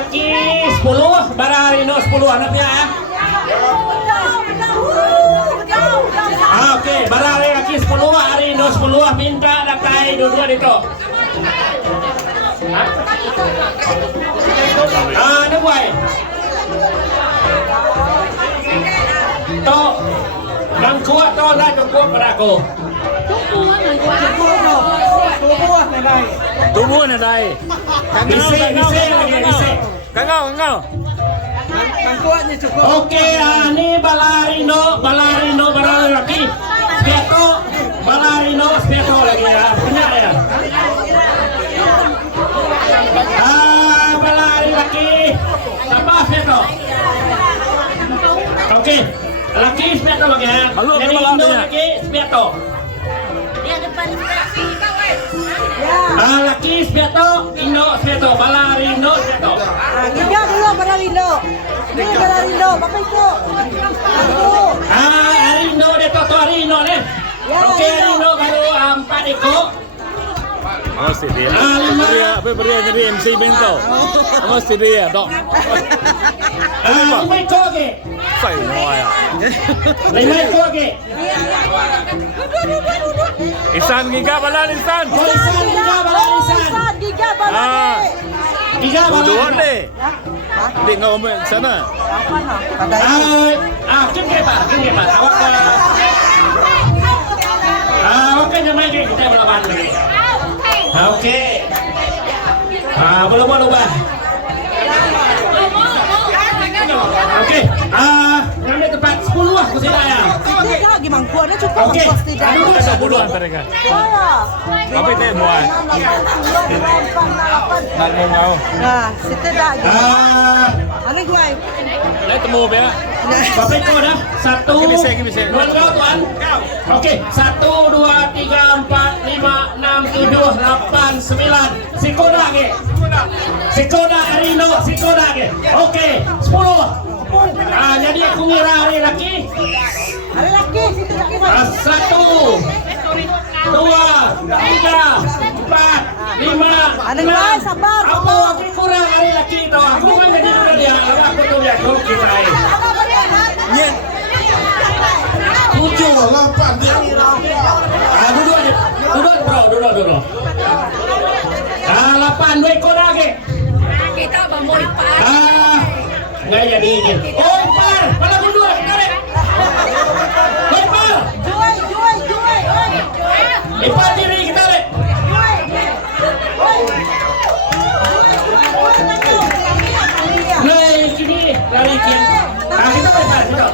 laki 10, Bararino 10 anaknya ya. Oke, Barari laki 10, Arino 10, minta dakai dua-dua itu. Ini boy. Toh, yang kuat toh lah cukup pada aku. Tubuh na dai. Bisa lagi, bisa. Kangau. Oke, ini Balarino lagi. Spieto, Balarino, Spieto lagi ya. Benar ya. Balari lagi. Apa Spieto? Oke, lagi Spieto lagi ya. Jadi Indo lagi Spieto. Laki Spieto, Indo Spieto, Balarino Spieto. Giga dulu Bararino. Ini Bararino, Bapak itu. Arino deh, Toto Arino deh. Oke, Arino baru 4 Eko. Mesti dia. Beri jadi MC bento. Mesti dia, dok. 5 Eko ke. ใส่น้อยอ่ะ 5 Eko ke. Isan giga balan Isan. Lisan, Giga Balarisan. Giga Bararino. Giga Tujuan Balarisan. deh. Di ngomong sana. Kini Pak. Awak oke nyamai ke kita melawan lagi. Oke. Belum lupa. Oke. Ngambil tempat 10 lah ke sini ya. Giga gimana kuatnya cukup Oke. pasti dah. Aduh, Ada puluhan mereka. Tapi teh muai. Nak mau ngau. Nah, situ dah. Ani gue. Lihat temu ya. Bapak itu ada 1, Gimana? 2 kau tuan. Oke, 1, 2, 3, 4, 5, 6, 7, 8, 9. Sikoda ke? Sikoda Arino, Sikoda ke? Oke, 10. Jadi aku ngira hari laki. Hari laki, situ laki. 1, 2, 3, 4, 5. Ada gue sabar. Apa aku kurang hari laki itu? Aku kan jadi dulu dia. Aku tuh lihat kau kita ini. 7, 8 dia. Duduk. 8 dua ekor lagi. Kita mau ipat. Nggak jadi ini. Oh, Ipar, malah mundur, tarik. Oh, Ipar. Juai. Ipar diri kita tarik. Nah, ini lari kian. Kita Ipar, kita.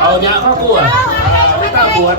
Oh, jangan aku. Kita buat.